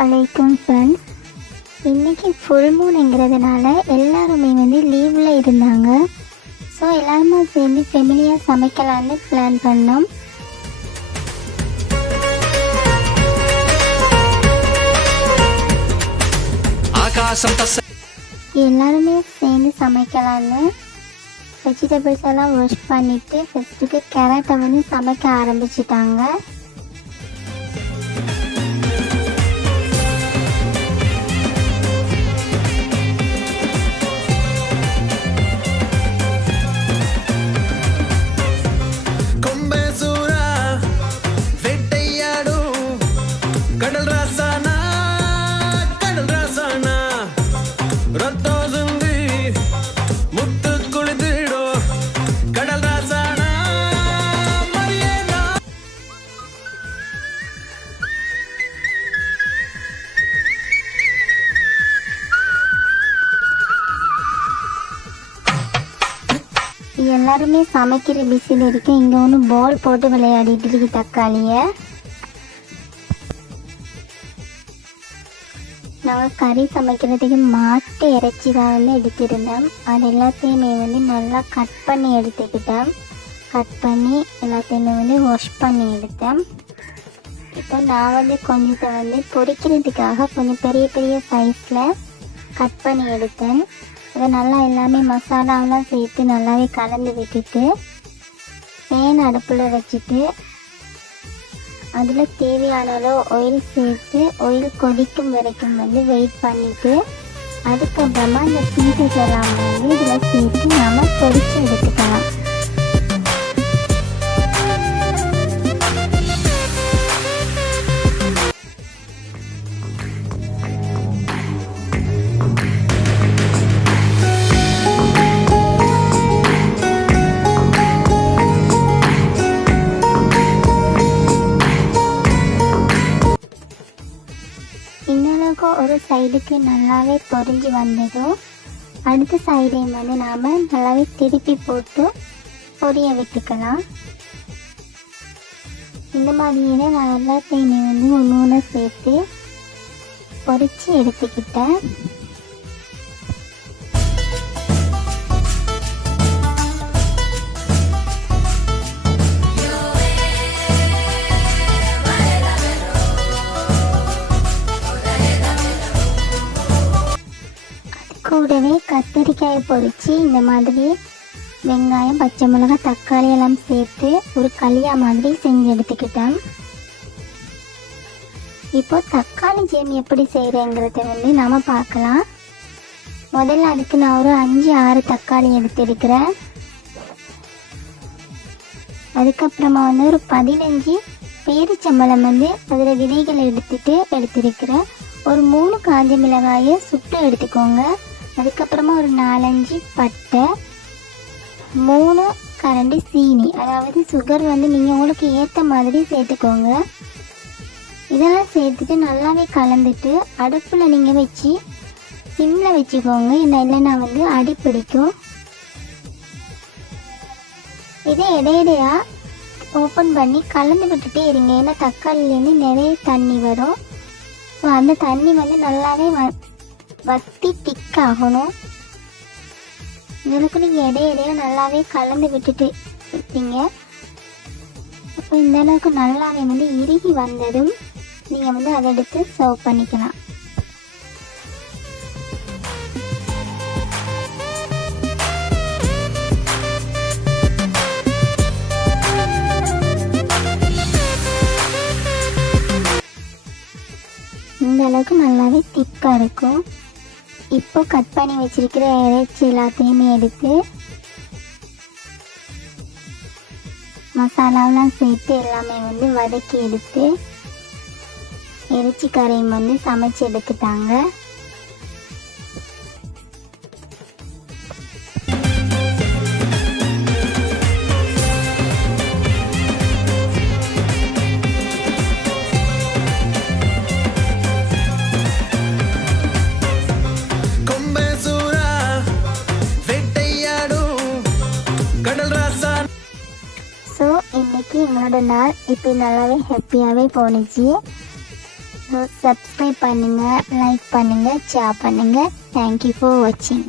அலைக்கும் ஃப்ரெண்ட்ஸ் இன்றைக்கி ஃபுல் மூனுங்கிறதுனால எல்லாருமே வந்து லீவில் இருந்தாங்க. ஸோ எல்லாருமே சேர்ந்து ஃபெமிலியாக சமைக்கலான்னு பிளான் பண்ணோம். எல்லாருமே சேர்ந்து சமைக்கலான்னு வெஜிடபிள்ஸ் எல்லாம் வாஷ் பண்ணிவிட்டு ஃபஸ்ட்டுக்கு கேரட்டை வந்து சமைக்க ஆரம்பிச்சிட்டாங்க. எல்லாருமே சமைக்கிற பிஸியில் இருக்கு. இங்கே ஒன்று பால் போட்டு விளையாடிட்டு இருக்கு தக்காளியை. நாங்கள் கறி சமைக்கிறதுக்கு மாட்டு இறைச்சி தான் வந்து எடுத்திருந்தோம். அது எல்லாத்தையுமே வந்து நல்லா கட் பண்ணி எடுத்துக்கிட்டேன் கட் பண்ணி எல்லாத்தையுமே வந்து வாஷ் பண்ணி எடுத்தேன் இப்போ நான் வந்து கொஞ்சத்தை வந்து பொரிக்கிறதுக்காக கொஞ்சம் பெரிய பெரிய சைஸில் கட் பண்ணி எடுத்தேன். இதை நல்லா எல்லாமே மசாலாவெலாம் சேர்த்து நல்லாவே கலந்து விட்டுட்டு பேன் அடுப்பில் வச்சுட்டு அதில் தேவையான அளவு ஆயில் சேர்த்து ஆயில் கொதிக்கும் வரைக்கும் வந்து வெயிட் பண்ணிவிட்டு அதுக்கப்புறமா இந்த பீசஸ் எல்லாம் வந்து இதில் சேர்த்து ஒரு சைடுக்கு நல்லாவே பொரிஞ்சு வந்ததும் அடுத்த சைடையும் வந்து நாம் நல்லாவே திருப்பி போட்டு பொரிய விட்டுக்கலாம். இந்த மாதிரியே நான் எல்லாத்தையுமே வந்து ஒன்று ஒன்று சேர்த்து பொரிச்சு எடுத்துக்கிட்டேன். கத்திரிக்காயை பொரித்து இந்த மாதிரி வெங்காயம் பச்சை மிளகாய் தக்காளி எல்லாம் சேர்த்து ஒரு களியா மாதிரி செஞ்சு எடுத்துக்கிட்டேன். இப்போ தக்காளி ஜேம் எப்படி செய்கிறேங்கிறத வந்து நாம் பார்க்கலாம். முதல்ல அதுக்கு நான் ஒரு அஞ்சு ஆறு தக்காளி எடுத்திருக்கிறேன் அதுக்கப்புறமா வந்து ஒரு பதினஞ்சு பேரிச்சம்பழம் வந்து அதில் விதைகள் எடுத்துட்டு எடுத்திருக்கிறேன் ஒரு மூணு காஞ்ச மிளகாயை சுட்டு எடுத்துக்கோங்க. அதுக்கப்புறம் ஒரு நாலஞ்சு பட்டை மூணு கரண்டி சீனி. அதாவது சுகர் வந்து நீங்கள் உங்களுக்கு ஏற்ற மாதிரி சேர்த்துக்கோங்க. இதெல்லாம் சேர்த்துட்டு நல்லாவே கலந்துட்டு அடுப்பில் நீங்கள் வச்சு சிம்மில் வச்சுக்கோங்க. இந்த இல்லைன்னா வந்து அடி பிடிக்கும். இதை இடையிடையாக ஓப்பன் பண்ணி கலந்து விட்டுட்டே இருங்க. ஏன்னா தக்காளிலேருந்து நிறைய தண்ணி வரும். ஸோ அந்த தண்ணி வந்து நல்லாவே வ வத்தி திக் ஆகணும். இதுக்கு நீங்கள் இடைய நல்லாவே கலந்து விட்டுட்டு இருப்பீங்க அப்போ இந்த அளவுக்கு நல்லாவே வந்து இறுகி வந்ததும் நீங்கள் வந்து அதை எடுத்து சர்வ் பண்ணிக்கலாம். இந்த அளவுக்கு நல்லாவே திக்காக இருக்கும். இப்போ கட் பண்ணி வச்சிருக்கிற இறைச்சி எல்லாத்தையுமே எடுத்து மசாலாவெலாம் சேர்த்து எல்லாமே வந்து வதக்கி எடுத்து இறைச்சி கரையும் வந்து சமைச்சு எடுத்துட்டாங்க. நாள் இப்படி நல்லாவே ஹாப்பியாகவே போணுச்சு. ஸோ சப்ஸ்கிரைப் பண்ணுங்கள் லைக் பண்ணுங்கள் ஷேர் பண்ணுங்கள் தேங்க்யூ ஃபார் வாட்சிங்